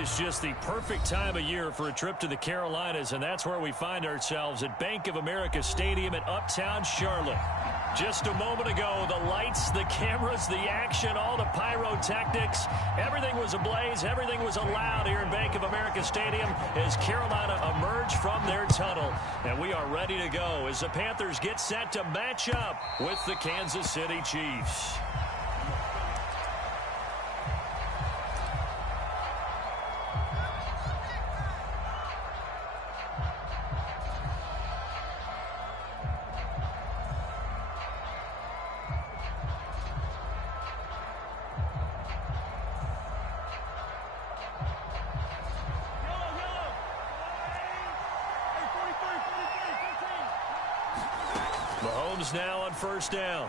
is just the perfect time of year for a trip to the Carolinas, and that's where we find ourselves at Bank of America Stadium in Uptown Charlotte. Just a moment ago, the lights, the cameras, the action, all the pyrotechnics, everything was ablaze, everything was allowed here in Bank of America Stadium as Carolina emerged from their tunnel. And we are ready to go as the Panthers get set to match up with the Kansas City Chiefs. Mahomes now on first down.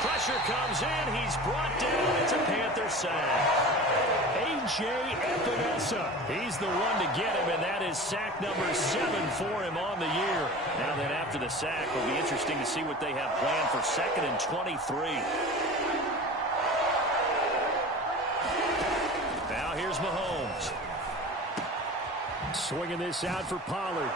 Pressure comes in. He's brought down. It's a Panther sack. A.J. Epinesa. He's the one to get him, and that is sack number 7 for him on the year. Now then, after the sack, it'll be interesting to see what they have planned for 2nd and 23. Now here's Mahomes. Swinging this out for Pollard.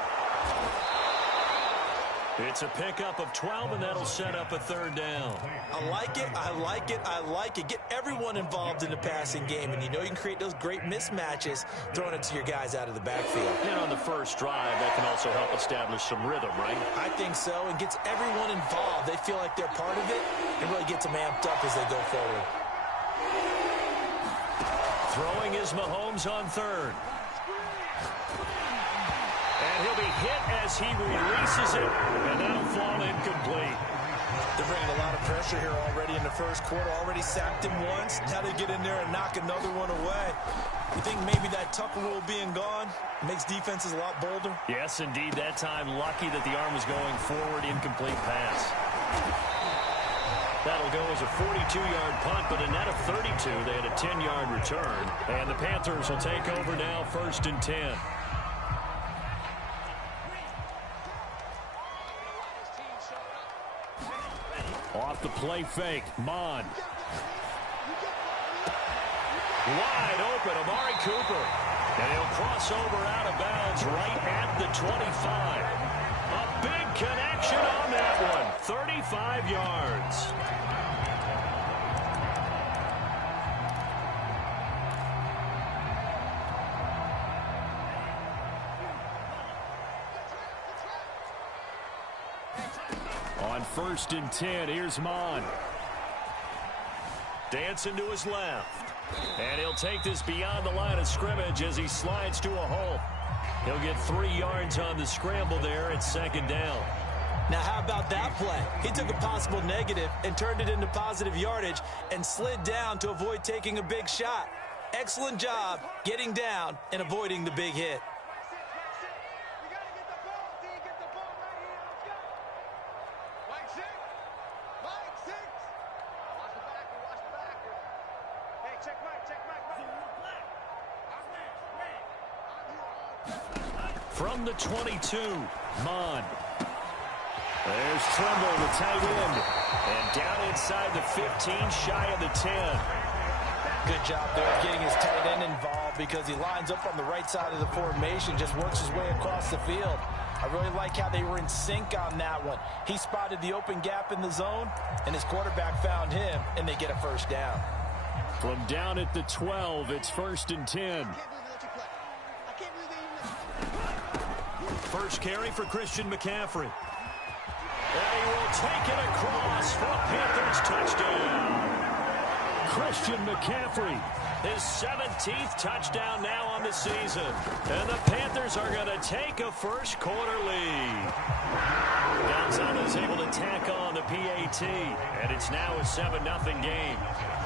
It's a pickup of 12, and that'll set up a 3rd down. I like it, I like it, I like it. Get everyone involved in the passing game, and you know you can create those great mismatches throwing it to your guys out of the backfield. And on the first drive, that can also help establish some rhythm, right? I think so, and gets everyone involved. They feel like they're part of it, and really gets them amped up as they go forward. Throwing is Mahomes on 3rd. And he'll be hit as he releases it, and that'll fall incomplete. They're bringing a lot of pressure here already in the first quarter. Already sacked him once. Now they get in there and knock another one away. You think maybe that Tucker rule being gone makes defenses a lot bolder? Yes, indeed. That time, lucky that the arm was going forward, incomplete pass. That'll go as a 42-yard punt, but a net of 32. They had a 10-yard return. And the Panthers will take over now, 1st and 10. Off the play fake, Mond. Wide open, Amari Cooper. And he'll cross over out of bounds right at the 25. A big connection on that one. 35 yards. On 1st and 10, here's Mond. Dancing to his left. And he'll take this beyond the line of scrimmage as he slides to a hole. He'll get 3 yards on the scramble there at 2nd down. Now, how about that play? He took a possible negative and turned it into positive yardage and slid down to avoid taking a big shot. Excellent job getting down and avoiding the big hit. From the 22, Mond. There's Tremble, the tight end. And down inside the 15, shy of the 10. Good job there of getting his tight end involved because he lines up on the right side of the formation, just works his way across the field. I really like how they were in sync on that one. He spotted the open gap in the zone, and his quarterback found him, and they get a 1st down. From down at the 12, it's 1st and 10. First carry for Christian McCaffrey. And he will take it across for a Panthers touchdown. Christian McCaffrey, his 17th touchdown now on the season. And the Panthers are going to take a first quarter lead. Gonzalez able to tack on the PAT. And it's now a 7-0 game.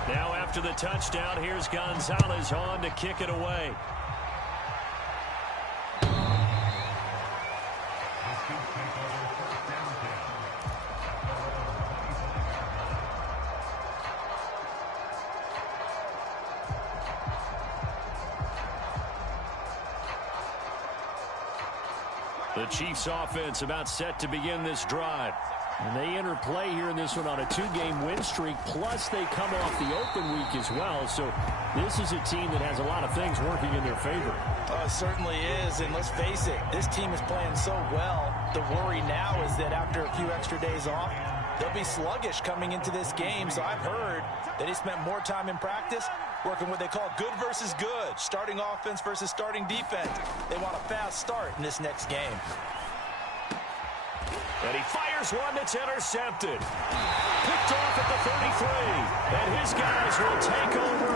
Now after the touchdown, here's Gonzalez on to kick it away. The Chiefs offense about set to begin this drive. And they enter play here in this one on a 2-game win streak, plus they come off the open week as well. So this is a team that has a lot of things working in their favor. It certainly is, and let's face it, this team is playing so well. The worry now is that after a few extra days off, they'll be sluggish coming into this game. So I've heard that he spent more time in practice working what they call good versus good, starting offense versus starting defense. They want a fast start in this next game. And he fires one that's intercepted. Picked off at the 33. And his guys will take over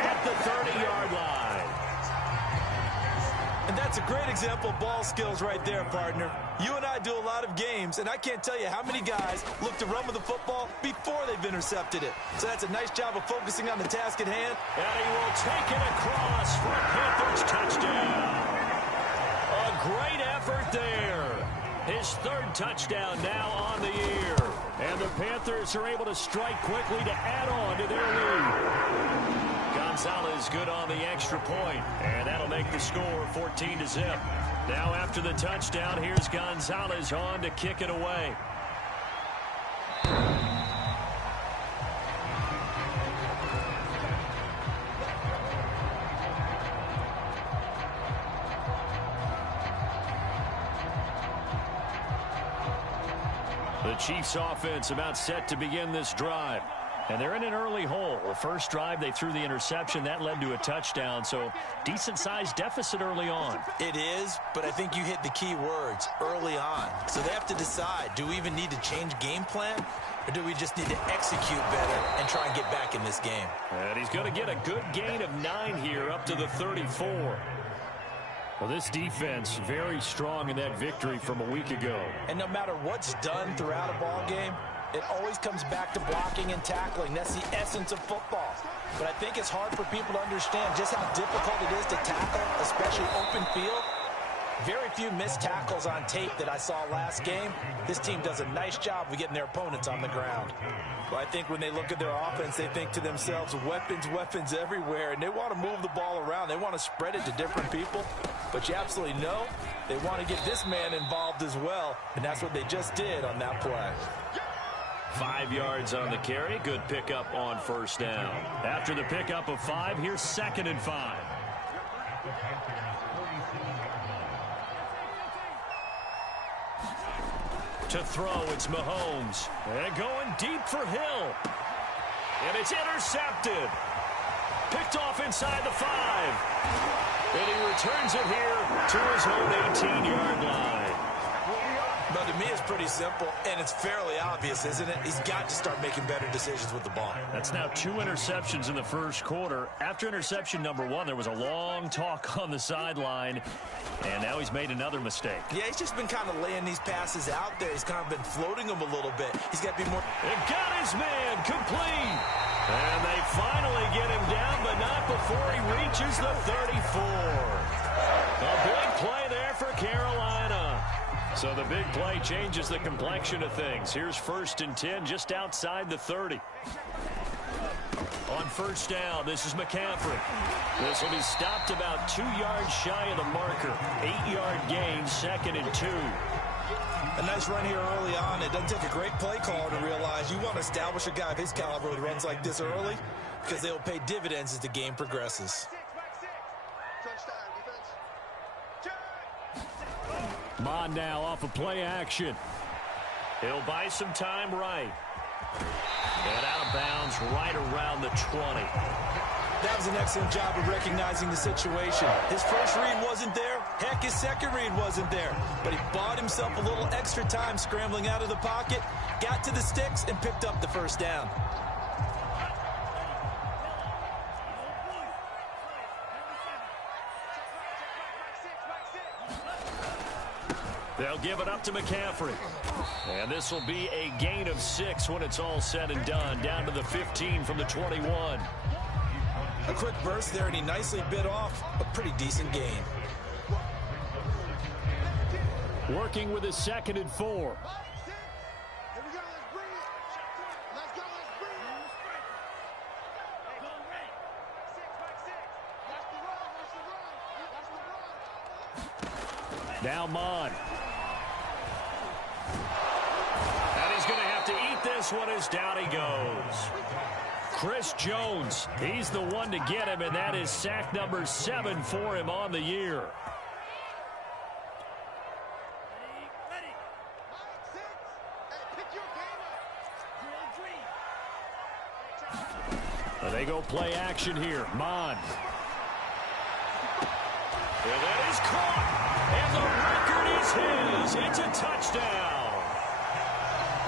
at the 30-yard line. And that's a great example of ball skills right there, partner. You and I do a lot of games, and I can't tell you how many guys look to run with the football before they've intercepted it. So that's a nice job of focusing on the task at hand. And he will take it across for a Panthers touchdown. A great effort there. His third touchdown now on the year. And the Panthers are able to strike quickly to add on to their lead. Gonzalez good on the extra point, and that'll make the score 14-0. Now after the touchdown, here's Gonzalez on to kick it away. The Chiefs offense about set to begin this drive. And they're in an early hole. The first drive, they threw the interception. That led to a touchdown, so decent-sized deficit early on. It is, but I think you hit the key words, early on. So they have to decide, do we even need to change game plan, or do we just need to execute better and try and get back in this game? And he's going to get a good gain of 9 here up to the 34. Well, this defense very strong in that victory from a week ago. And no matter what's done throughout a ball game, it always comes back to blocking and tackling. That's the essence of football. But I think it's hard for people to understand just how difficult it is to tackle, especially open field. Very few missed tackles on tape that I saw last game. This team does a nice job of getting their opponents on the ground. Well, I think when they look at their offense, they think to themselves, weapons, weapons everywhere, and they want to move the ball around. They want to spread it to different people. But you absolutely know they want to get this man involved as well, and that's what they just did on that play. 5 yards on the carry. Good pickup on first down. After the pickup of 5, here's 2nd and 5. To throw, it's Mahomes. And going deep for Hill. And it's intercepted. Picked off inside the 5. And he returns it here to his own 18-yard line. But to me, it's pretty simple, and it's fairly obvious, isn't it? He's got to start making better decisions with the ball. That's now 2 interceptions in the first quarter. After interception number 1, there was a long talk on the sideline, and now he's made another mistake. Yeah, he's just been kind of laying these passes out there. He's kind of been floating them a little bit. He's got to be more... It got his man complete. And they finally get him down, but not before he reaches the 34. A big play there for Carolina. So the big play changes the complexion of things. Here's 1st and 10 just outside the 30. On first down, this is McCaffrey. This will be stopped about 2 yards shy of the marker. 8-yard gain, 2nd and 2. A nice run here early on. It doesn't take a great play caller to realize you want to establish a guy of his caliber with runs like this early because they will pay dividends as the game progresses. Mon now off of play action. He'll buy some time right. And out of bounds right around the 20. That was an excellent job of recognizing the situation. His first read wasn't there. Heck, his second read wasn't there. But he bought himself a little extra time scrambling out of the pocket, got to the sticks, and picked up the first down. They'll give it up to McCaffrey. And this will be a gain of 6 when it's all said and done. Down to the 15 from the 21. A quick burst there, and he nicely bit off a pretty decent gain. Working with his 2nd and 4. Now Mon. And he's this one is down he goes. Chris Jones, he's the one to get him, and that is sack number 7 for him on the year. They go play action here. Mon. And that is caught. And the record is his. It's a touchdown.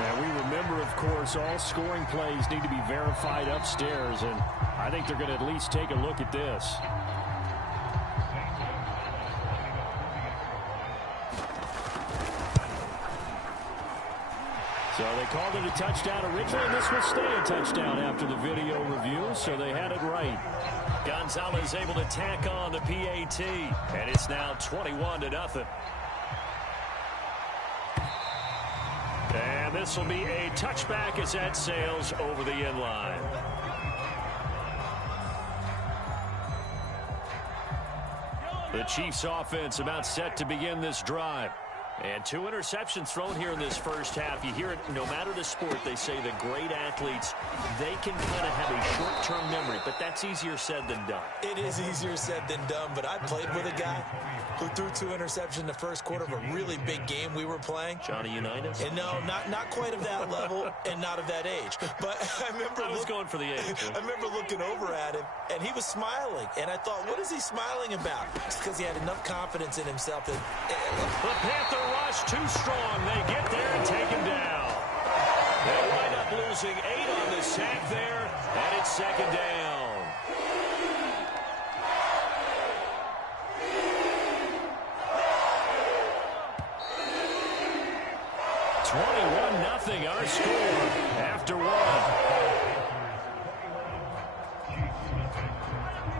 And we remember, of course, all scoring plays need to be verified upstairs. And I think they're going to at least take a look at this. So they called it a touchdown originally, and this will stay a touchdown after the video review, so they had it right. Gonzalez able to tack on the PAT, and it's now 21-0. And this will be a touchback as that sails over the end line. The Chiefs offense about set to begin this drive. And 2 interceptions thrown here in this first half. You hear it no matter the sport. They say the great athletes, they can kind of have a short-term memory, but that's easier said than done. It is easier said than done, but I played with a guy who threw 2 interceptions in the first quarter of a really big game we were playing. Johnny Unitas? And no, not quite of that level and not of that age. But I remember I was going for the age. I remember looking over at him, and he was smiling. And I thought, what is he smiling about? It's because he had enough confidence in himself. That, the Panther rush too strong. They get there and take him down. They wind up losing 8 on the sack there, and it's second down. 21-0 our score after 1.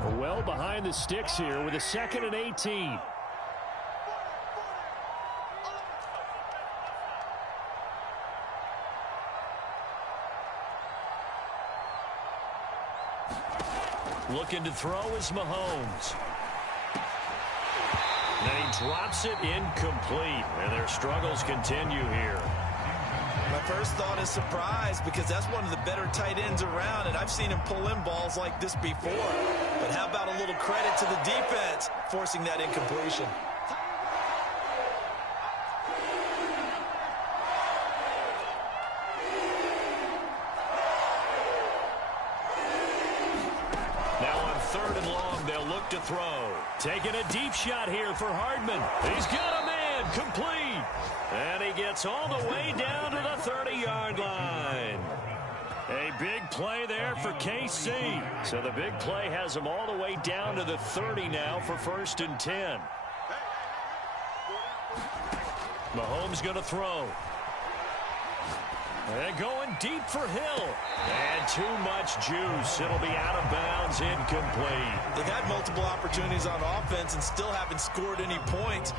We're well behind the sticks here with a 2nd and 18. Looking to throw is Mahomes. And he drops it incomplete, and their struggles continue here. My first thought is surprise, because that's one of the better tight ends around, and I've seen him pull in balls like this before. But how about a little credit to the defense forcing that incompletion? To throw. Taking a deep shot here for Hardman. He's got a man complete. And he gets all the way down to the 30-yard line. A big play there for KC. So the big play has him all the way down to the 30 now for 1st and 10. Mahomes going to throw. And going deep for Hill. And too much juice. It'll be out of bounds, incomplete. They've had multiple opportunities on offense and still haven't scored any points.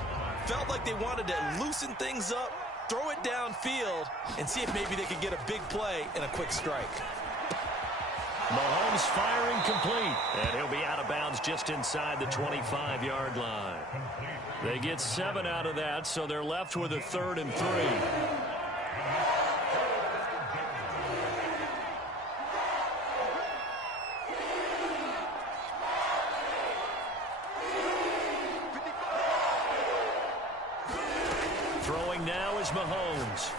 Felt like they wanted to loosen things up, throw it downfield, and see if maybe they could get a big play and a quick strike. Mahomes firing complete. And he'll be out of bounds just inside the 25-yard line. They get 7 out of that, so they're left with a 3rd and 3. Mahomes.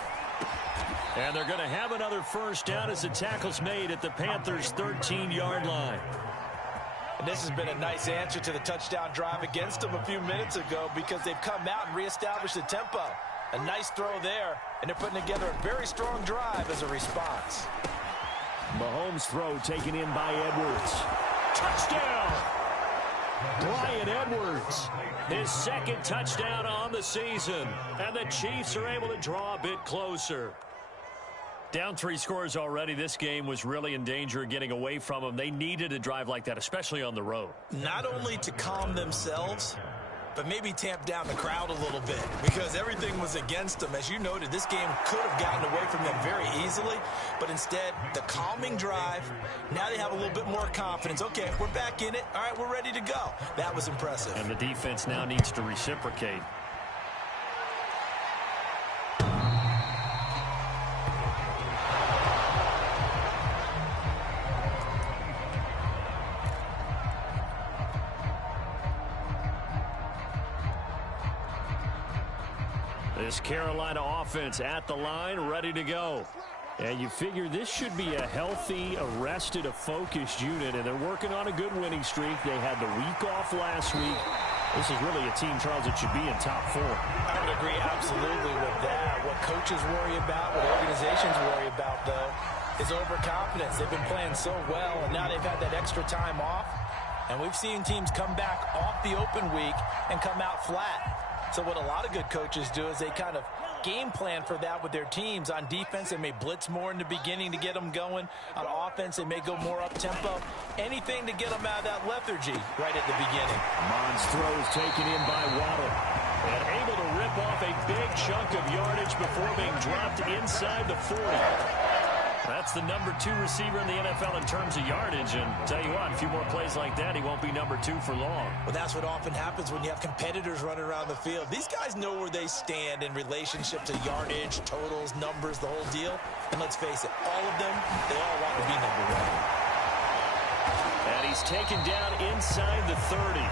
And they're going to have another first down as the tackle's made at the Panthers' 13-yard line. And this has been a nice answer to the touchdown drive against them a few minutes ago, because they've come out and reestablished the tempo. A nice throw there, and they're putting together a very strong drive as a response. Mahomes' throw taken in by Edwards. Touchdown! Bryan Edwards, his 2nd touchdown on the season. And the Chiefs are able to draw a bit closer. Down 3 scores already. This game was really in danger of getting away from them. They needed a drive like that, especially on the road. Not only to calm themselves, but maybe tamp down the crowd a little bit, because everything was against them. As you noted, this game could have gotten away from them very easily, but instead, the calming drive, now they have a little bit more confidence. Okay, we're back in it. All right, we're ready to go. That was impressive. And the defense now needs to reciprocate. This Carolina offense at the line, ready to go. And you figure this should be a healthy, arrested, a focused unit, and they're working on a good winning streak. They had the week off last week. This is really a team, Charles, that should be in top 4. I would agree absolutely with that. What coaches worry about, what organizations worry about, though, is overconfidence. They've been playing so well, and now they've had that extra time off. And we've seen teams come back off the open week and come out flat. So what a lot of good coaches do is they kind of game plan for that with their teams. On defense, they may blitz more in the beginning to get them going. On offense, they may go more up-tempo. Anything to get them out of that lethargy right at the beginning. Mons throws taken in by Waddle. And able to rip off a big chunk of yardage before being dropped inside the 40. That's the number 2 receiver in the NFL in terms of yardage. And tell you what, a few more plays like that, he won't be number 2 for long. Well, that's what often happens when you have competitors running around the field. These guys know where they stand in relationship to yardage, totals, numbers, the whole deal. And let's face it, all of them, they all want to be number 1. And he's taken down inside the 30.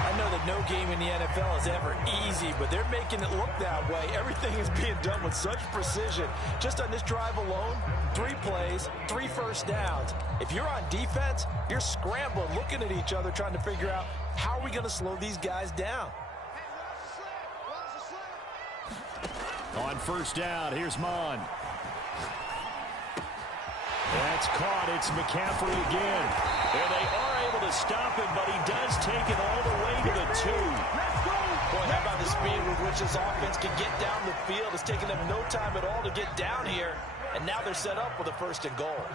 I know that no game in the NFL is ever easy, but they're making it look that way. Everything is being done with such precision. Just on this drive alone, 3 plays, 3 first downs. If you're on defense, you're scrambling, looking at each other, trying to figure out how are we going to slow these guys down. On first down, here's Mon. That's caught. It's McCaffrey again. And they are able to stop him, but he does take it all the way to the 2. Boy, how about the speed with which this offense can get down the field? It's taken them no time at all to get down here, and now they're set up with a 1st and goal.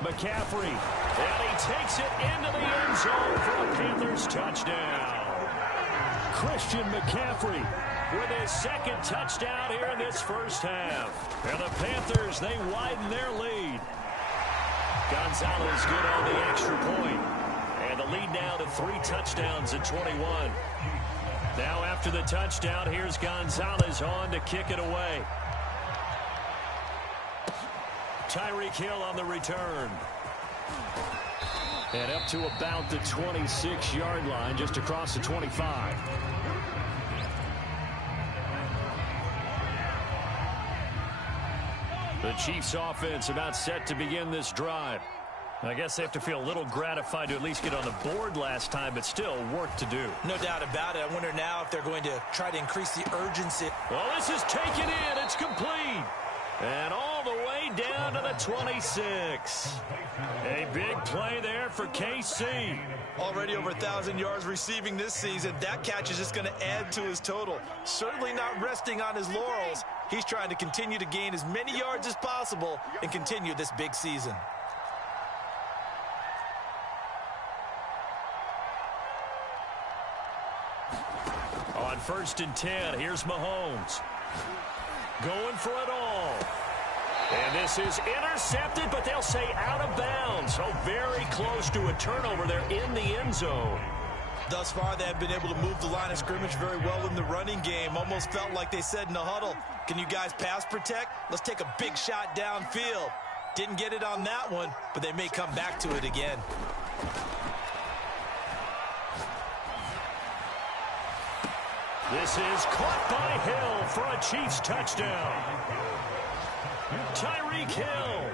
McCaffrey, and he takes it into the end zone for a Panthers touchdown. Christian McCaffrey with his 2nd touchdown here in this first half. And the Panthers, they widen their lead. Gonzalez good on the extra point. And the lead now to 3 touchdowns at 21. Now after the touchdown, here's Gonzalez on to kick it away. Tyreek Hill on the return. And up to about the 26-yard line, just across the 25. The Chiefs offense about set to begin this drive. I guess they have to feel a little gratified to at least get on the board last time, but still work to do. No doubt about it. I wonder now if they're going to try to increase the urgency. Well, this is taken in. It's complete. And all the way down to the 26. A big play there for KC. Already over 1,000 yards receiving this season. That catch is just going to add to his total. Certainly not resting on his laurels. He's trying to continue to gain as many yards as possible and continue this big season. On 1st and 10, here's Mahomes. Going for it all. And this is intercepted, but they'll say out of bounds. So very close to a turnover there in the end zone. Thus far, they have been able to move the line of scrimmage very well in the running game. Almost felt like they said in the huddle, can you guys pass protect? Let's take a big shot downfield. Didn't get it on that one, but they may come back to it again. This is caught by Hill for a Chiefs touchdown. Tyreek Hill,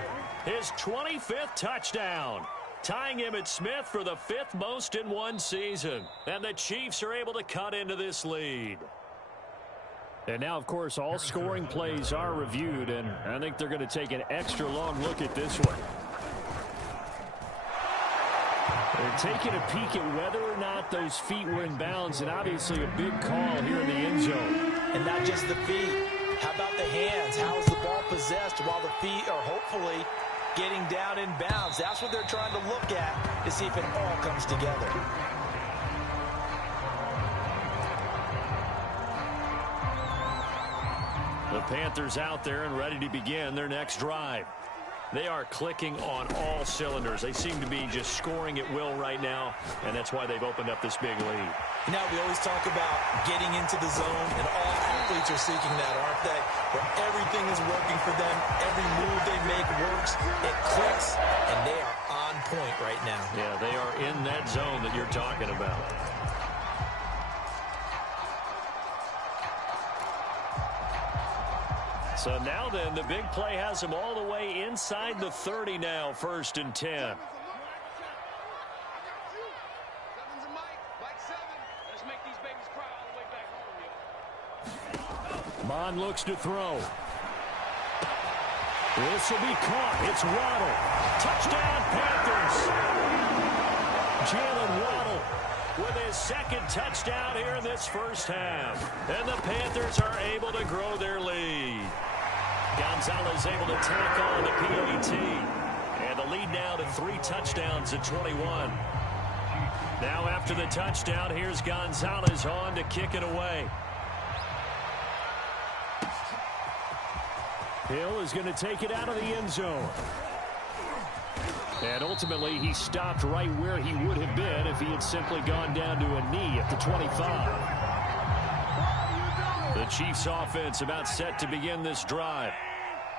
his 25th touchdown, tying him at Smith for the 5th most in one season. And the Chiefs are able to cut into this lead. And now, of course, all scoring plays are reviewed, and I think they're going to take an extra long look at this one. They're taking a peek at whether or not those feet were in bounds, and obviously a big call here in the end zone. And not just the feet. How about the hands? How is the ball possessed while the feet are hopefully getting down in bounds? That's what they're trying to look at to see if it all comes together. The Panthers out there and ready to begin their next drive. They are clicking on all cylinders. They seem to be just scoring at will right now, and that's why they've opened up this big lead. You know, we always talk about getting into the zone, and all athletes are seeking that, aren't they? Where everything is working for them, every move they make works, it clicks, and they are on point right now. Yeah, they are in that zone that you're talking about. So now then, the big play has him all the way inside the 30 now, 1st and 10. Mon looks to throw. This will be caught. It's Waddle. Touchdown, Panthers. Jalen Waddle with his 2nd touchdown here in this first half. And the Panthers are able to grow their lead. Gonzalez able to tack on the PAT. And the lead now to 3 touchdowns at 21. Now after the touchdown, here's Gonzalez on to kick it away. Hill is going to take it out of the end zone. And ultimately, he stopped right where he would have been if he had simply gone down to a knee at the 25. The Chiefs offense about set to begin this drive.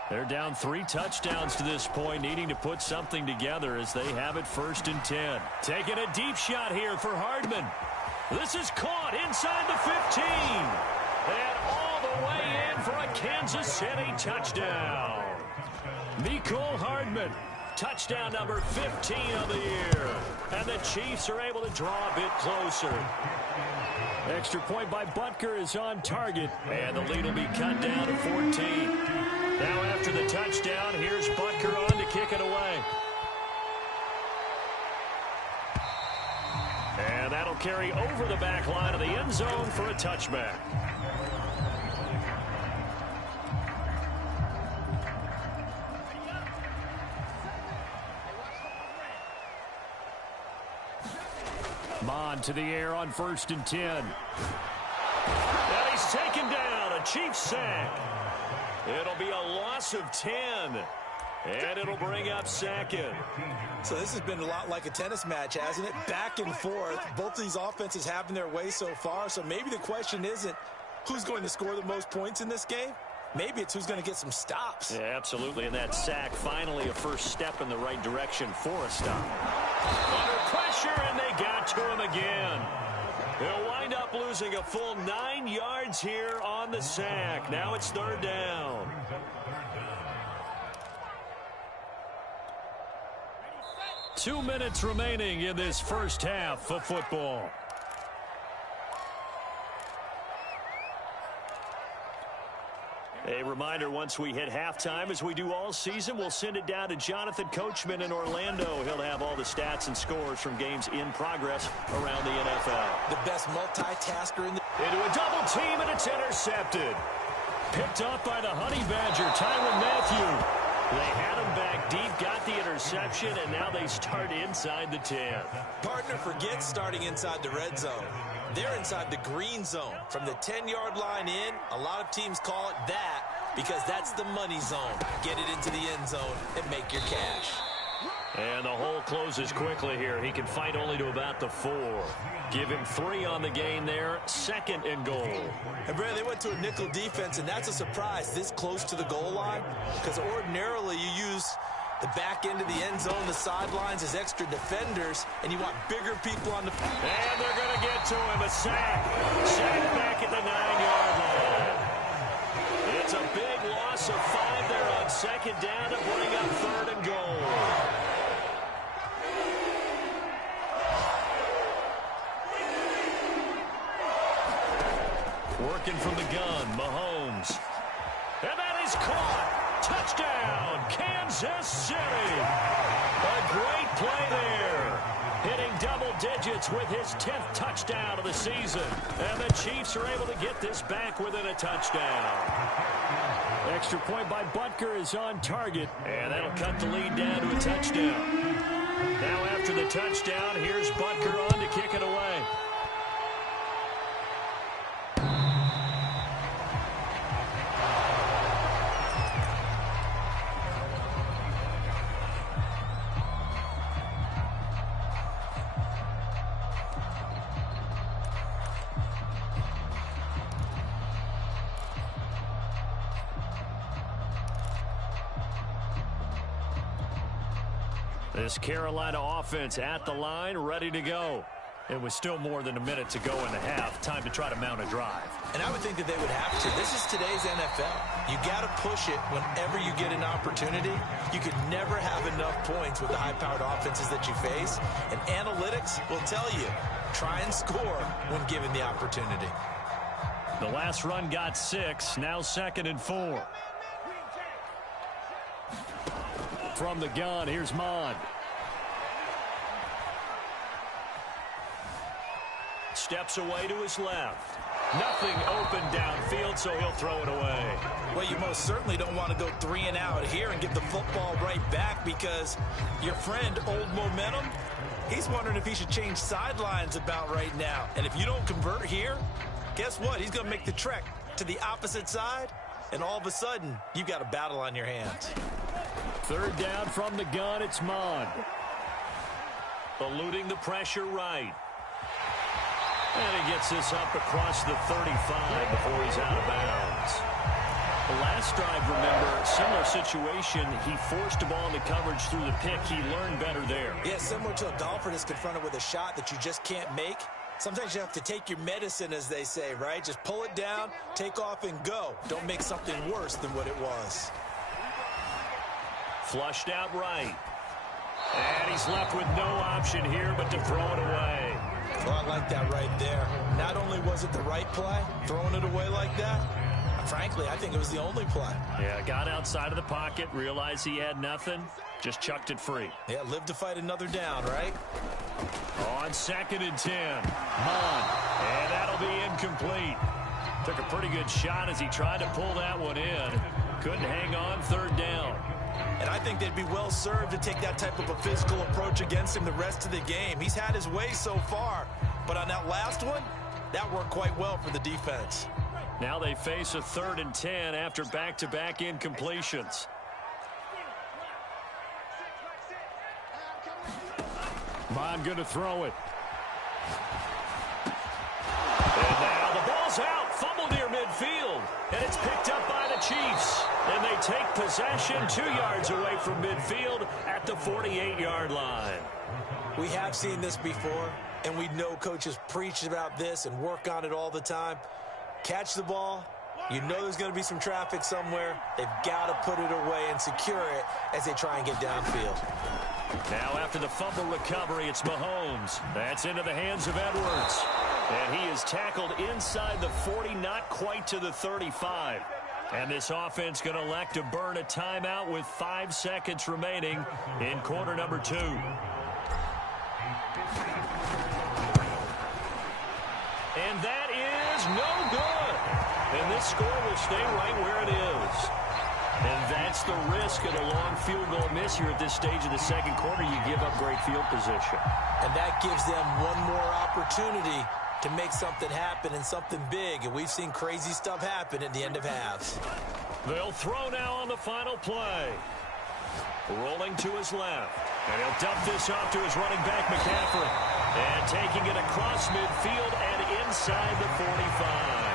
They're down 3 touchdowns to this point, needing to put something together as they have it 1st and 10. Taking a deep shot here for Hardman. This is caught inside the 15. And all the way in for a Kansas City touchdown. Mecole Hardman, touchdown number 15 of the year. And the Chiefs are able to draw a bit closer. Extra point by Butker is on target. And the lead will be cut down to 14. Now after the touchdown, here's Butker on to kick it away. And that'll carry over the back line of the end zone for a touchback. Mon to the air on 1st and 10. And he's taken down. A Chiefs sack. It'll be a loss of 10. And it'll bring up 2nd. So this has been a lot like a tennis match, hasn't it? Back and forth. Both of these offenses having their way so far. So maybe the question isn't who's going to score the most points in this game. Maybe it's who's going to get some stops. Yeah, absolutely. And that sack, finally a first step in the right direction for a stop. Under pressure, and they got to him again. He'll wind up losing a full 9 yards here on the sack. Now it's 3rd down. Two minutes remaining in this first half of football. A reminder, once we hit halftime, as we do all season, we'll send it down to Jonathan Coachman in Orlando. He'll have all the stats and scores from games in progress around the NFL. The best multitasker in the... Into a double team, and it's intercepted. Picked off by the Honey Badger, Tyrann Mathieu. They had him back deep, got the interception, and now they start inside the 10. Partner forgets starting inside the red zone. They're inside the green zone. From the 10-yard line in, a lot of teams call it that because that's the money zone. Get it into the end zone and make your cash. And the hole closes quickly here. He can fight only to about the 4. Give him 3 on the gain there. 2nd and goal. And Brad, they went to a nickel defense, and that's a surprise this close to the goal line because ordinarily you use the back end of the end zone, the sidelines as extra defenders, and you want bigger people on the... And they're going to get to him. A sack. Sack back at the 9-yard line. It's a big loss of 5 there on 2nd down to bring up 3rd and goal. Working from the gun, Mahomes. And that is caught. Touchdown, Kansas City. A great play there. Hitting double digits with his 10th touchdown of the season. And the Chiefs are able to get this back within a touchdown. Extra point by Butker is on target. And that'll cut the lead down to a touchdown. Now after the touchdown, here's Butker on to kick it away. This Carolina offense at the line, ready to go. It was still more than a minute to go in the half. Time to try to mount a drive. And I would think that they would have to. This is today's NFL. You got to push it whenever you get an opportunity. You could never have enough points with the high-powered offenses that you face. And analytics will tell you, try and score when given the opportunity. The last run got 6, now 2nd and 4. From the gun, here's Mond. Steps away to his left. Nothing open downfield, so he'll throw it away. Well, you most certainly don't want to go 3 and out here and give the football right back because your friend, Old Momentum, he's wondering if he should change sidelines about right now. And if you don't convert here, guess what? He's going to make the trek to the opposite side, and all of a sudden, you've got a battle on your hands. 3rd down from the gun, it's Mond. Eluding the pressure right. And he gets this up across the 35 before he's out of bounds. The last drive, remember, similar situation. He forced the ball into coverage through the pick. He learned better there. Yeah, similar to a golfer that's confronted with a shot that you just can't make. Sometimes you have to take your medicine, as they say, right? Just pull it down, take off, and go. Don't make something worse than what it was. Flushed out right. And he's left with no option here but to throw it away. Well, I like that right there. Not only was it the right play, throwing it away like that, frankly, I think it was the only play. Yeah, got outside of the pocket, realized he had nothing, just chucked it free. Yeah, live to fight another down, right? On 2nd and 10, Mond, and that'll be incomplete. Took a pretty good shot as he tried to pull that one in. Couldn't hang on 3rd down. And I think they'd be well served to take that type of a physical approach against him the rest of the game. He's had his way so far, but on that last one, that worked quite well for the defense. Now they face a 3rd and 10 after back-to-back incompletions. Mond going to throw it. And now the ball's out. Fumble near midfield. And it's picked up by the Chiefs. And they take possession 2 yards away from midfield at the 48-yard line. We have seen this before, and we know coaches preach about this and work on it all the time. Catch the ball. You know there's going to be some traffic somewhere. They've got to put it away and secure it as they try and get downfield. Now after the fumble recovery, it's Mahomes. That's into the hands of Edwards. And he is tackled inside the 40, not quite to the 35. And this offense going to elect to burn a timeout with 5 seconds remaining in quarter number 2. And that is no good. And this score will stay right where it is. And that's the risk of a long field goal miss here at this stage of the second quarter. You give up great field position. And that gives them one more opportunity to make something happen and something big. And we've seen crazy stuff happen at the end of halves. They'll throw now on the final play. Rolling to his left. And he'll dump this off to his running back, McCaffrey. And taking it across midfield and inside the 45.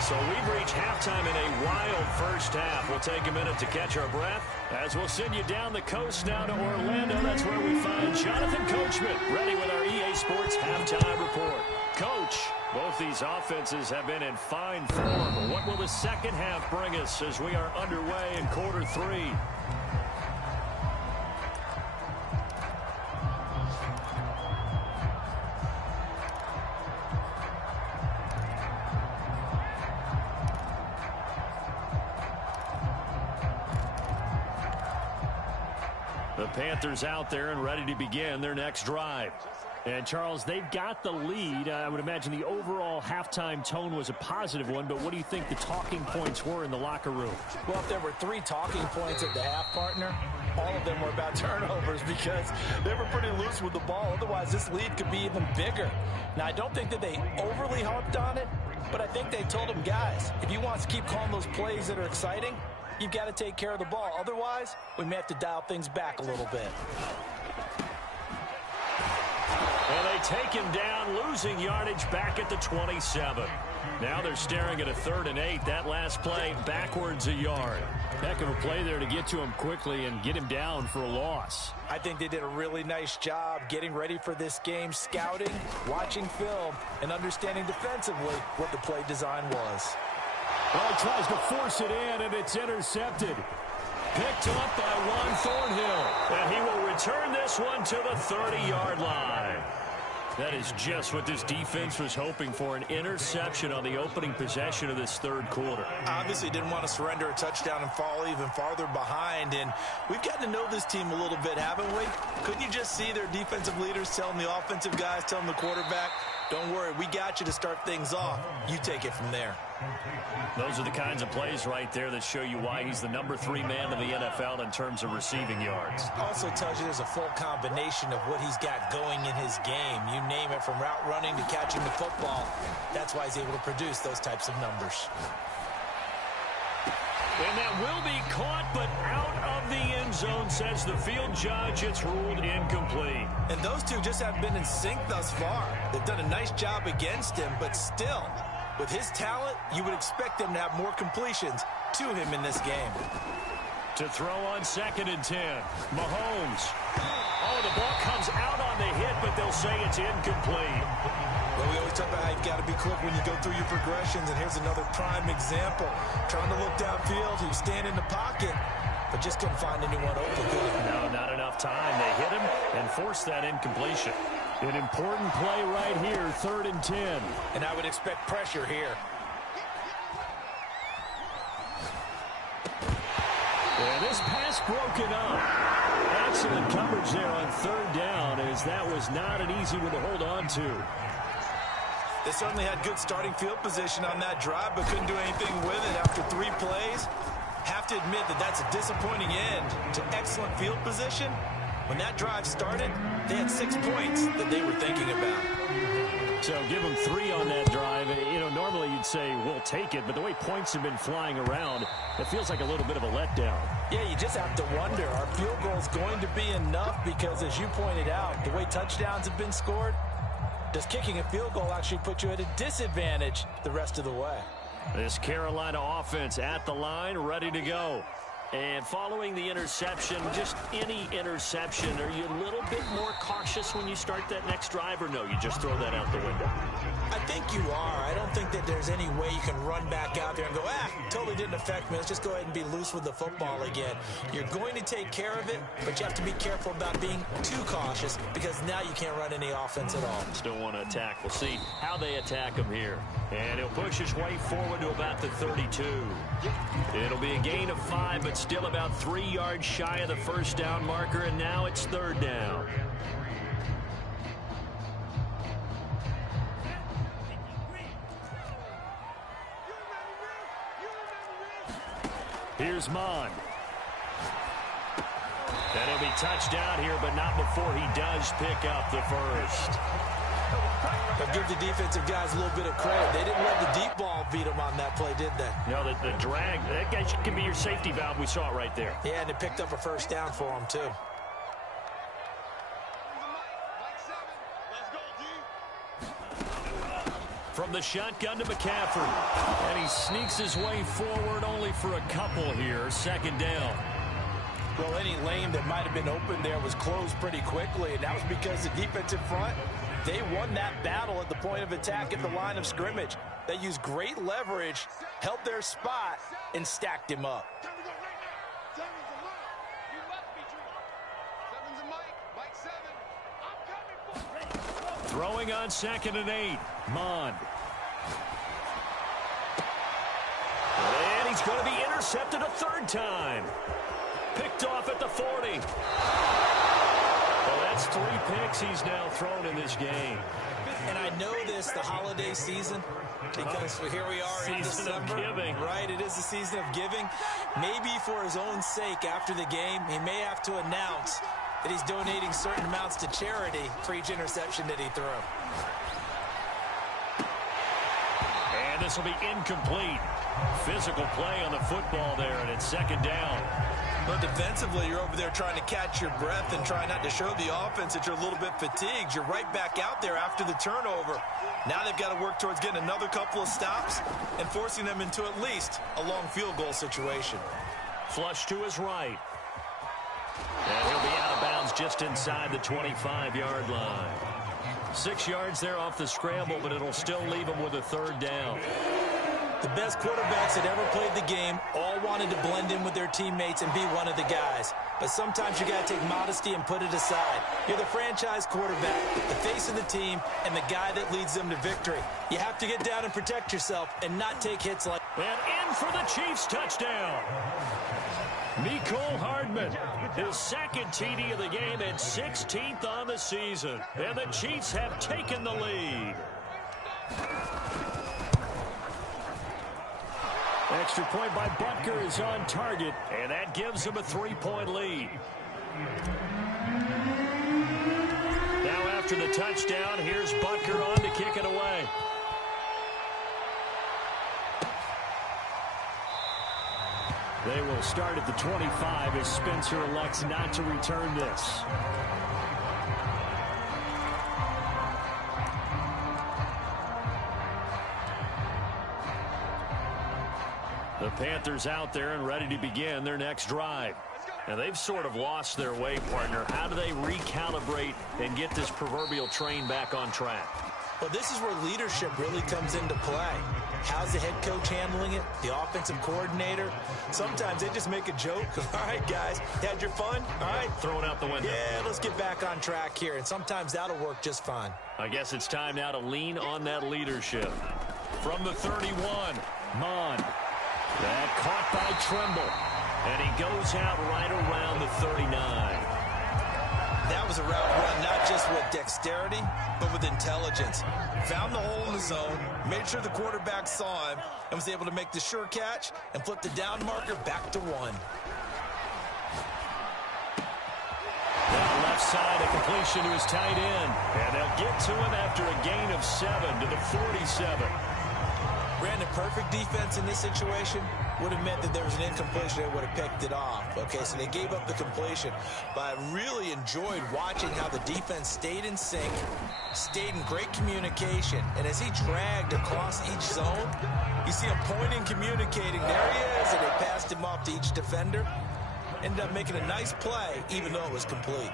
So we've reached halftime in a wild first half. We'll take a minute to catch our breath as we'll send you down the coast now to Orlando. That's where we find Jonathan Coachman ready with our EA Sports Halftime Report. Coach, both these offenses have been in fine form. What will the second half bring us as we are underway in quarter 3? The Panthers out there and ready to begin their next drive. And, Charles, they've got the lead. I would imagine the overall halftime tone was a positive one, but what do you think the talking points were in the locker room? Well, if there were 3 talking points at the half, partner, all of them were about turnovers because they were pretty loose with the ball. Otherwise, this lead could be even bigger. Now, I don't think that they overly harped on it, but I think they told them, guys, if you want us to keep calling those plays that are exciting, you've got to take care of the ball. Otherwise, we may have to dial things back a little bit. And they take him down, losing yardage back at the 27. Now they're staring at a 3rd and 8. That last play, backwards a yard. Heck of a play there to get to him quickly and get him down for a loss. I think they did a really nice job getting ready for this game, scouting, watching film, and understanding defensively what the play design was. Well, he tries to force it in, and it's intercepted. Picked up by Juan Thornhill. And he will return this one to the 30-yard line. That is just what this defense was hoping for, an interception on the opening possession of this 3rd quarter. Obviously didn't want to surrender a touchdown and fall even farther behind, and we've gotten to know this team a little bit, haven't we? Couldn't you just see their defensive leaders telling the offensive guys, telling the quarterback, don't worry, we got you to start things off. You take it from there. Those are the kinds of plays right there that show you why he's the number 3 man in the NFL in terms of receiving yards. Also tells you there's a full combination of what he's got going in his game. You name it, from route running to catching the football. That's why he's able to produce those types of numbers. And that will be caught, but out of the end zone, says the field judge. It's ruled incomplete. And those two just haven't been in sync thus far. They've done a nice job against him, but still, with his talent, you would expect them to have more completions to him in this game. To throw on 2nd and 10, Mahomes. Oh, the ball comes out on the hit, but they'll say it's incomplete. Well, we always talk about how you've got to be quick when you go through your progressions, and here's another prime example. Trying to look downfield, he was standing in the pocket, but just couldn't find anyone open. No, not enough time. They hit him and forced that incompletion. An important play right here, 3rd and 10. And I would expect pressure here. And this pass broken up. Excellent coverage there on 3rd down, as that was not an easy one to hold on to. They certainly had good starting field position on that drive, but couldn't do anything with it after 3 plays. Have to admit that that's a disappointing end to excellent field position. When that drive started, they had 6 points that they were thinking about. So give them 3 on that drive. You know, normally you'd say, we'll take it, but the way points have been flying around, it feels like a little bit of a letdown. Yeah, you just have to wonder, are field goals going to be enough? Because as you pointed out, the way touchdowns have been scored, does kicking a field goal actually put you at a disadvantage the rest of the way? This Carolina offense at the line, ready to go. And following the interception, just any interception, are you a little bit more cautious when you start that next drive, or no, you just throw that out the window? I think you are. I don't think that there's any way you can run back out there and go, totally didn't affect me. Let's just go ahead and be loose with the football again. You're going to take care of it, but you have to be careful about being too cautious, because now you can't run any offense at all. Still want to attack. We'll see how they attack him here. And he'll push his way forward to about the 32. It'll be a gain of 5, but still about 3 yards shy of the 1st down marker, and now it's 3rd down. Here's Mond. And he'll be touchdown here, but not before he does pick up the 1st. But give the defensive guys a little bit of credit. They didn't let the deep ball beat them on that play, did they? No, the drag, that guy can be your safety valve. We saw it right there. Yeah, and it picked up a 1st down for them, too. From the shotgun to McCaffrey. And he sneaks his way forward only for a couple here. 2nd down. Well, any lane that might have been open there was closed pretty quickly, and that was because the defensive front, they won that battle at the point of attack at the line of scrimmage. They used great leverage, held their spot, and stacked him up. Throwing on 2nd and 8. Mond. And he's going to be intercepted a 3rd time. Picked off at the 40. Well, that's 3 picks he's now thrown in this game. And I know this, the holiday season, because here we are in December. Season of giving. Right, it is the season of giving. Maybe for his own sake after the game, he may have to announce that he's donating certain amounts to charity for each interception that he threw. And this will be incomplete. Physical play on the football there, and it's 2nd down. But defensively, you're over there trying to catch your breath and try not to show the offense that you're a little bit fatigued. You're right back out there after the turnover. Now they've got to work towards getting another couple of stops and forcing them into at least a long field goal situation. Flush to his right. And he'll be out of bounds just inside the 25-yard line. 6 yards there off the scramble, but it'll still leave him with a third down. The best quarterbacks that ever played the game all wanted to blend in with their teammates and be one of the guys. But sometimes you got to take modesty and put it aside. You're the franchise quarterback, the face of the team, and the guy that leads them to victory. You have to get down and protect yourself and not take hits like... And in for the Chiefs touchdown. Mecole Hardman, his second TD of the game and 16th on the season. And the Chiefs have taken the lead. Extra point by Butker is on target, and that gives him a 3-point lead. Now after the touchdown, here's Butker on to kick it away. They will start at the 25 as Spencer elects not to return this. The Panthers out there and ready to begin their next drive. And they've sort of lost their way, partner. How do they recalibrate and get this proverbial train back on track? Well, this is where leadership really comes into play. How's the head coach handling it? The offensive coordinator? Sometimes they just make a joke. All right, guys, had your fun? All right. Throw it out the window. Yeah, let's get back on track here. And sometimes that'll work just fine. I guess it's time now to lean on that leadership. From the 31, Mon. That caught by Trimble. And he goes out right around the 39. That was a route run, not just with dexterity, but with intelligence. Found the hole in the zone, made sure the quarterback saw him, and was able to make the sure catch and flip the down marker back to 1. Now left side, a completion to his tight end. And they'll get to him after a gain of 7 to the 47. Brandon, perfect defense in this situation would have meant that there was an incompletion that would have picked it off. Okay, so they gave up the completion. But I really enjoyed watching how the defense stayed in sync, stayed in great communication. And as he dragged across each zone, you see him pointing, communicating. There he is, and they passed him off to each defender. Ended up making a nice play, even though it was complete.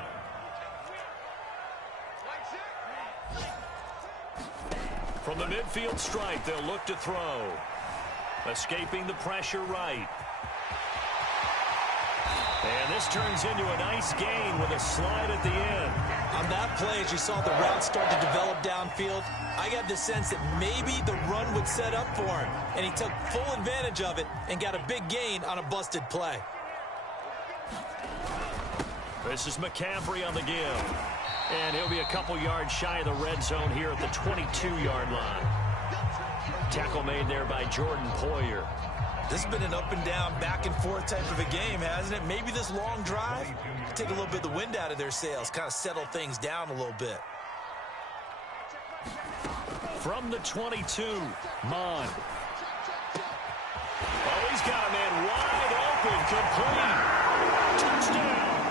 From the midfield stripe, they'll look to throw. Escaping the pressure right. And this turns into a nice gain with a slide at the end. On that play, as you saw the route start to develop downfield, I got the sense that maybe the run would set up for him. And he took full advantage of it and got a big gain on a busted play. This is McCaffrey on the give. And he'll be a couple yards shy of the red zone here at the 22-yard line. Tackle made there by Jordan Poyer. This has been an up-and-down, back-and-forth type of a game, hasn't it? Maybe this long drive take a little bit of the wind out of their sails, kind of settle things down a little bit. From the 22, Mon. Oh, he's got a man wide open, complete. Touchdown.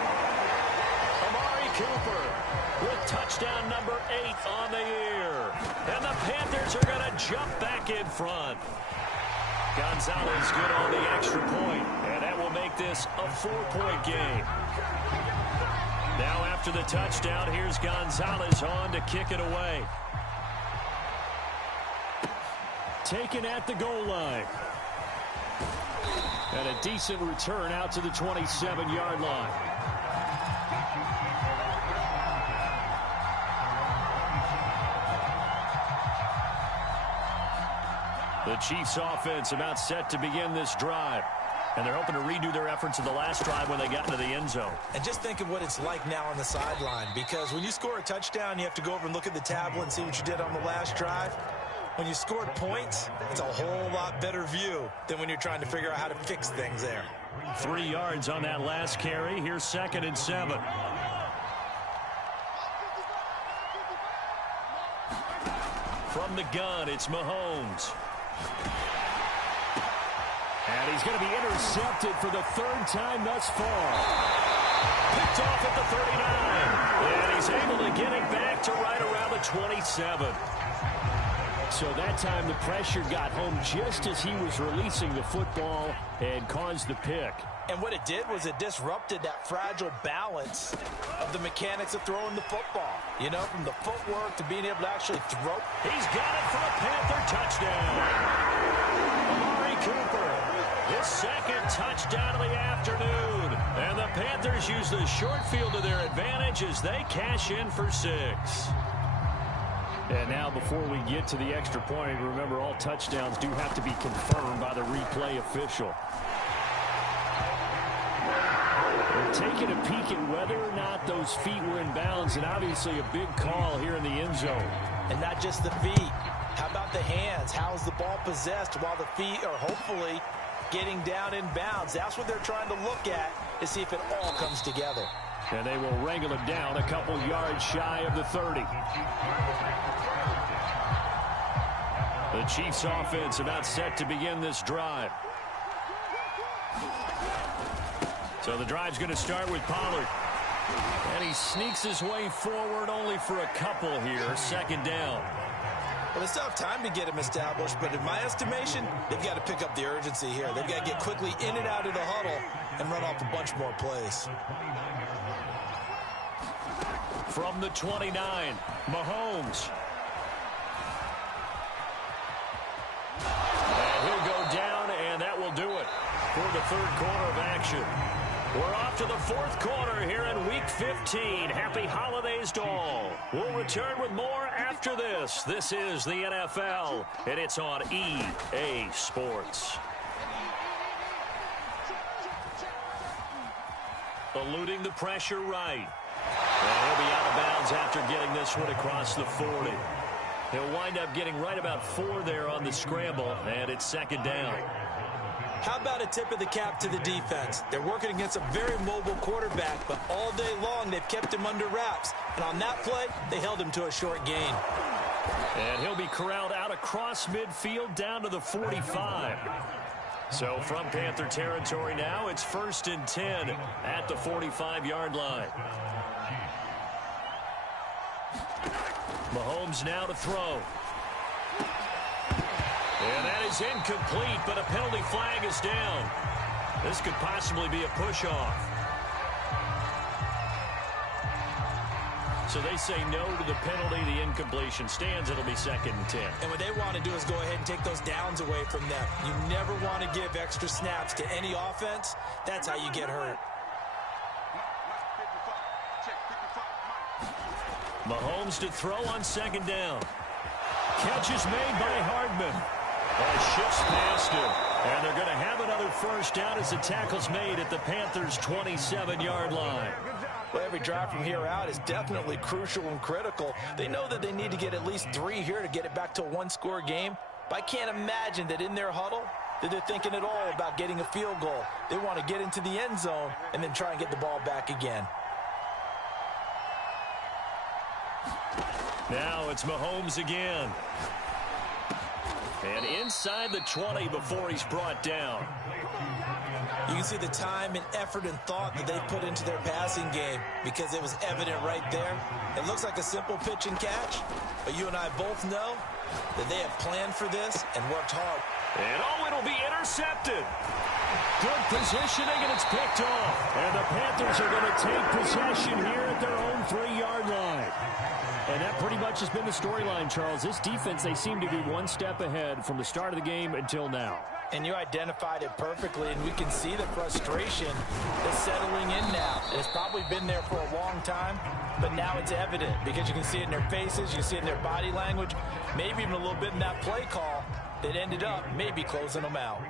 Amari Cooper with touchdown number 8 on the year. And the Panthers are going to jump back in front. Gonzalez good on the extra point, and that will make this a 4-point game. Now after the touchdown, here's Gonzalez on to kick it away. Taken at the goal line. And a decent return out to the 27-yard line. The Chiefs offense about set to begin this drive. And they're hoping to redo their efforts in the last drive when they got into the end zone. And just think of what it's like now on the sideline. Because when you score a touchdown, you have to go over and look at the tablet and see what you did on the last drive. When you scored points, it's a whole lot better view than when you're trying to figure out how to fix things there. 3 yards on that last carry. Here's 2nd and 7. From the gun, it's Mahomes. And he's going to be intercepted for the third time thus far. Picked off at the 39. And he's able to get it back to right around the 27. So that time the pressure got home just as he was releasing the football and caused the pick. And what it did was it disrupted that fragile balance of the mechanics of throwing the football. You know, from the footwork to being able to actually throw. He's got it for a Panther touchdown. Amari Cooper, his second touchdown of the afternoon. And the Panthers use the short field to their advantage as they cash in for 6. And now before we get to the extra point, remember all touchdowns do have to be confirmed by the replay official. We're taking a peek at whether or not those feet were in bounds, and obviously a big call here in the end zone. And not just the feet. How about the hands? How is the ball possessed while the feet are hopefully getting down in bounds? That's what they're trying to look at to see if it all comes together. And they will wrangle him down a couple yards shy of the 30. The Chiefs offense about set to begin this drive. So the drive's going to start with Pollard. And he sneaks his way forward only for a couple here. Second down. Well, they still have time to get him established, but in my estimation, they've got to pick up the urgency here. They've got to get quickly in and out of the huddle and run off a bunch more plays. From the 29, Mahomes. And he'll go down, and that will do it for the third quarter of action. We're off to the fourth quarter here in Week 15. Happy holidays to all. We'll return with more after this. This is the NFL, and it's on EA Sports. Eluding the pressure right. And he'll be out of bounds after getting this one across the 40. He'll wind up getting right about 4 there on the scramble, and it's second down. How about a tip of the cap to the defense? They're working against a very mobile quarterback, but all day long they've kept him under wraps. And on that play, they held him to a short gain. And he'll be corralled out across midfield down to the 45. So from Panther territory now, it's 1st and 10 at the 45-yard line. Mahomes now to throw. And that is incomplete, but a penalty flag is down. This could possibly be a push-off. So they say no to the penalty. The incompletion stands. It'll be 2nd and 10. And what they want to do is go ahead and take those downs away from them. You never want to give extra snaps to any offense. That's how you get hurt. Mahomes to throw on 2nd down. Catch is made by Hardman. Shifts past him. And they're going to have another first down as the tackle's made at the Panthers' 27-yard line. Well, every drive from here out is definitely crucial and critical. They know that they need to get at least 3 here to get it back to a one-score game. But I can't imagine that in their huddle that they're thinking at all about getting a field goal. They want to get into the end zone and then try and get the ball back again. Now it's Mahomes again. And inside the 20 before he's brought down. You can see the time and effort and thought that they put into their passing game because it was evident right there. It looks like a simple pitch and catch, but you and I both know that they have planned for this and worked hard. And it'll be intercepted. Good positioning, and it's picked off. And the Panthers are going to take possession here at their own 3-yard line. And that pretty much has been the storyline, Charles. This defense, they seem to be one step ahead from the start of the game until now. And you identified it perfectly, and we can see the frustration that's settling in now. It's probably been there for a long time, but now it's evident because you can see it in their faces, you can see it in their body language, maybe even a little bit in that play call that ended up maybe closing them out.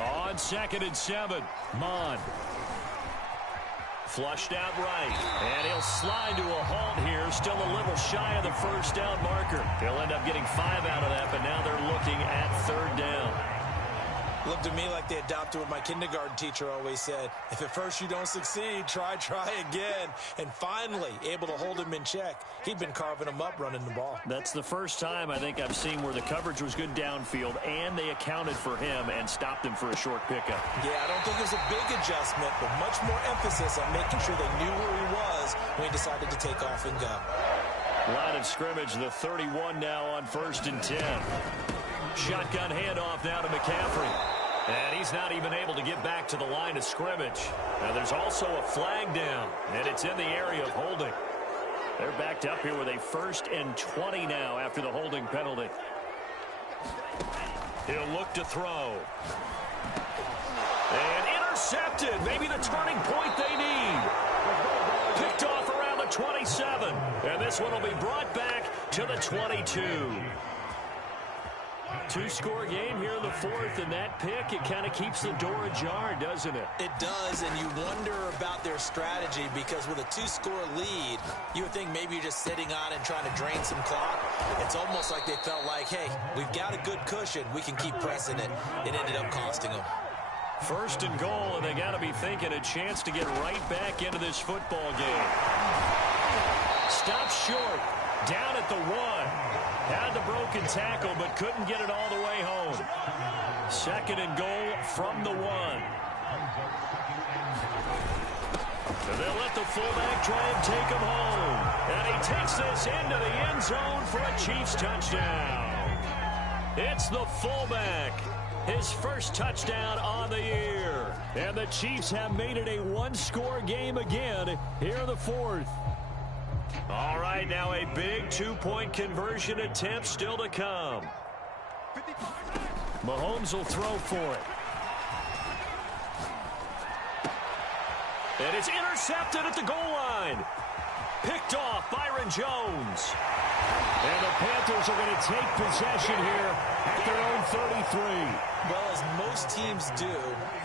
On 2nd and 7, Mon. Flushed out right, and he'll slide to a halt here, still a little shy of the first down marker. They'll end up getting 5 out of that, but now they're looking at 3rd down. Looked to me like they adopted what my kindergarten teacher always said. If at first you don't succeed, try again. And finally, able to hold him in check. He'd been carving him up running the ball. That's the first time I think I've seen where the coverage was good downfield, and they accounted for him and stopped him for a short pickup. Yeah, I don't think it was a big adjustment, but much more emphasis on making sure they knew where he was when he decided to take off and go. Line of scrimmage, the 31 now on 1st and 10. Shotgun handoff now to McCaffrey. And he's not even able to get back to the line of scrimmage. Now there's also a flag down, and it's in the area of holding. They're backed up here with a 1st and 20 now after the holding penalty. He'll look to throw. And intercepted. Maybe the turning point they need. Picked off around the 27. And this one will be brought back to the 22. Two-score game here in the 4th, and that pick, it kind of keeps the door ajar, doesn't it? It does, and you wonder about their strategy because with a 2-score lead, you would think maybe you're just sitting on it and trying to drain some clock. It's almost like they felt like, hey, we've got a good cushion. We can keep pressing it. It ended up costing them. 1st and goal, and they got to be thinking a chance to get right back into this football game. Stop short, down at the 1. Had the broken tackle, but couldn't get it all the way home. 2nd and goal from the 1. So they'll let the fullback try and take him home. And he takes this into the end zone for a Chiefs touchdown. It's the fullback. His first touchdown on the year. And the Chiefs have made it a 1-score game again here in the 4th. All right, now a big 2-point conversion attempt still to come. Mahomes will throw for it. And it's intercepted at the goal line. Picked off Byron Jones. And the Panthers are going to take possession here at their own 33. Well, as most teams do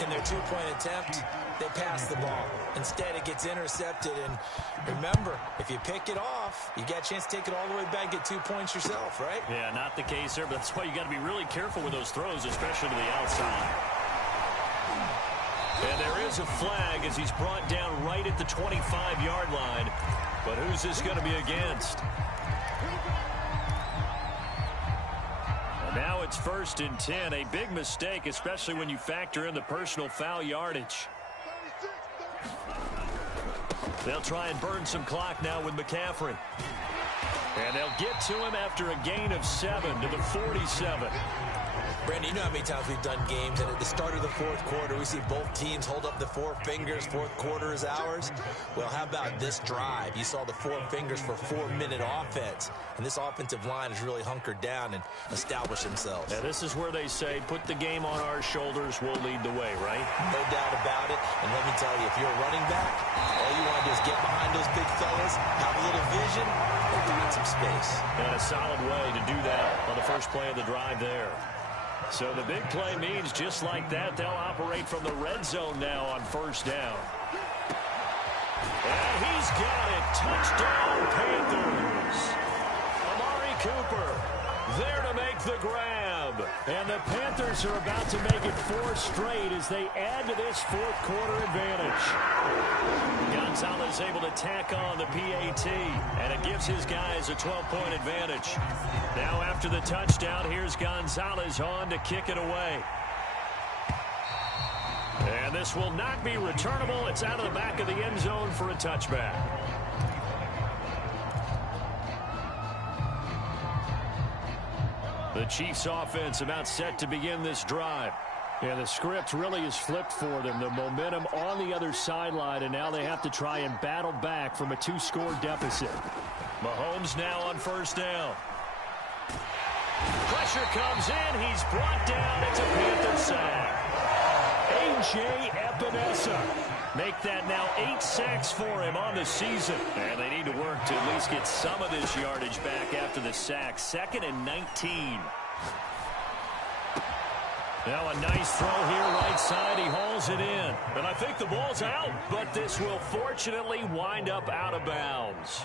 in their 2-point attempt, they pass the ball. Instead, it gets intercepted. And remember, if you pick it off, you got a chance to take it all the way back, get 2 points yourself, right? Yeah, not the case there, but that's why you got to be really careful with those throws, especially to the outside. And there is a flag as he's brought down right at the 25-yard line. But who's this going to be against? And now it's 1st and 10. A big mistake, especially when you factor in the personal foul yardage. They'll try and burn some clock now with McCaffrey. And they'll get to him after a gain of 7 to the 47. Brandon, you know how many times we've done games, and at the start of the 4th quarter, we see both teams hold up the 4 fingers, 4th quarter is ours. Well, how about this drive? You saw the 4 fingers for 4-minute offense, and this offensive line has really hunkered down and established themselves. Yeah, this is where they say, put the game on our shoulders, we'll lead the way, right? No doubt about it, and let me tell you, if you're a running back, all you want to do is get behind those big fellas, have a little vision, and find some space. And a solid way to do that on the first play of the drive there. So the big play means just like that, they'll operate from the red zone now on 1st down. And he's got it. Touchdown, Panthers. Amari Cooper there to make the grab. And the Panthers are about to make it 4 straight as they add to this 4th quarter advantage. Gonzalez able to tack on the PAT, and it gives his guys a 12-point advantage. Now after the touchdown, here's Gonzalez on to kick it away. And this will not be returnable. It's out of the back of the end zone for a touchback. The Chiefs offense about set to begin this drive. Yeah, the script really is flipped for them. The momentum on the other sideline, and now they have to try and battle back from a 2-score deficit. Mahomes now on 1st down. Pressure comes in. He's brought down. It's a Panther sack. A.J. Epinesa. Make that now 8 sacks for him on the season. And they need to work to at least get some of this yardage back after the sack. 2nd and 19. Now a nice throw here right side. He hauls it in. And I think the ball's out, but this will fortunately wind up out of bounds.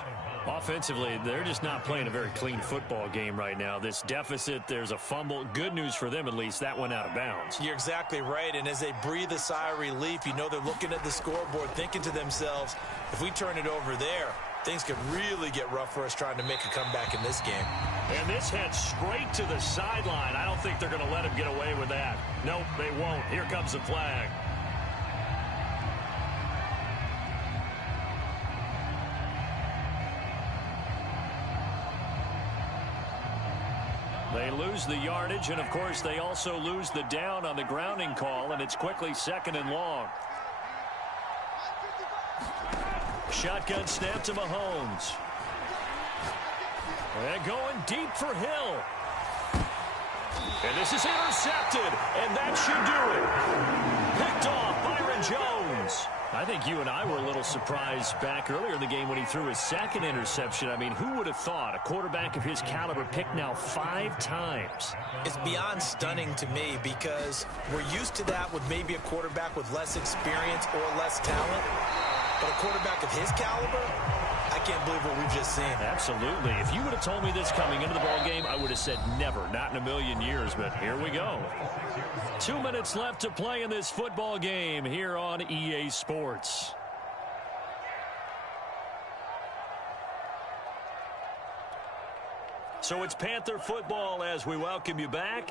Offensively, they're just not playing a very clean football game right now. This deficit, there's a fumble. Good news for them, at least. That went out of bounds. You're exactly right, and as they breathe a sigh of relief, you know they're looking at the scoreboard, thinking to themselves, if we turn it over there, things could really get rough for us trying to make a comeback in this game. And this heads straight to the sideline. I don't think they're going to let him get away with that. Nope, they won't. Here comes the flag. They lose the yardage, and, of course, they also lose the down on the grounding call, and it's quickly 2nd and long. Shotgun snap to Mahomes. And going deep for Hill. And this is intercepted, and that should do it. Picked off Byron Jones. I think you and I were a little surprised back earlier in the game when he threw his 2nd interception. I mean, who would have thought a quarterback of his caliber picked now 5 times? It's beyond stunning to me because we're used to that with maybe a quarterback with less experience or less talent. But a quarterback of his caliber, I can't believe what we've just seen. Absolutely. If you would have told me this coming into the ball game, I would have said never, not in a million years, but here we go. 2 minutes left to play in this football game here on EA Sports. So it's Panther football as we welcome you back.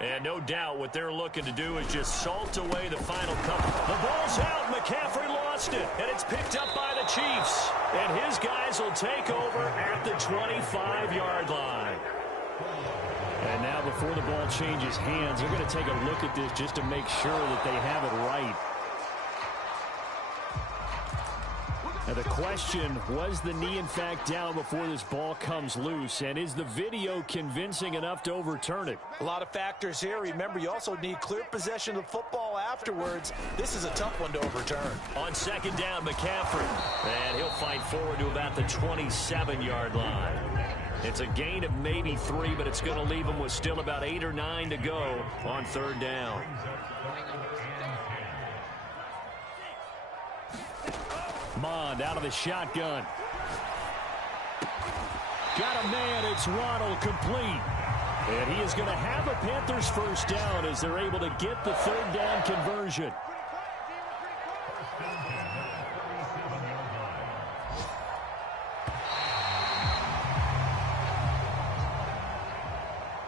And no doubt what they're looking to do is just salt away the final couple. The ball's out. McCaffrey lost it. And it's picked up by the Chiefs. And his guys will take over at the 25-yard line. And now before the ball changes hands, they're going to take a look at this just to make sure that they have it right. Now the question, was the knee in fact down before this ball comes loose? And is the video convincing enough to overturn it? A lot of factors here. Remember, you also need clear possession of the football afterwards. This is a tough one to overturn. On 2nd down, McCaffrey. And he'll fight forward to about the 27-yard line. It's a gain of maybe 3, but it's going to leave him with still about 8 or 9 to go on 3rd down. Mond out of the shotgun. Got a man. It's Waddle complete. And he is going to have a Panthers 1st down as they're able to get the 3rd down conversion.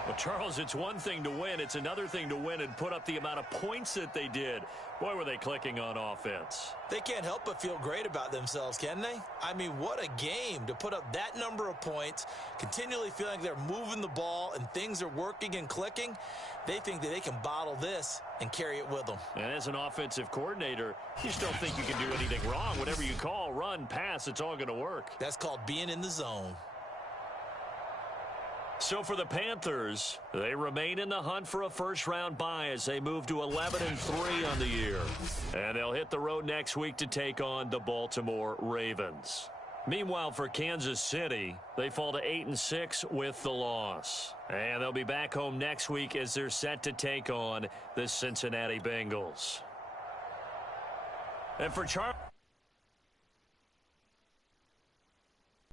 Well, Charles, it's one thing to win. It's another thing to win and put up the amount of points that they did. Boy, were they clicking on offense. They can't help but feel great about themselves, can they? I mean, what a game to put up that number of points, continually feeling like they're moving the ball and things are working and clicking. They think that they can bottle this and carry it with them. And as an offensive coordinator, you just don't think you can do anything wrong. Whatever you call, run, pass, it's all going to work. That's called being in the zone. So for the Panthers, they remain in the hunt for a first-round bye as they move to 11-3 on the year. And they'll hit the road next week to take on the Baltimore Ravens. Meanwhile, for Kansas City, they fall to 8-6 with the loss. And they'll be back home next week as they're set to take on the Cincinnati Bengals. And for Charles...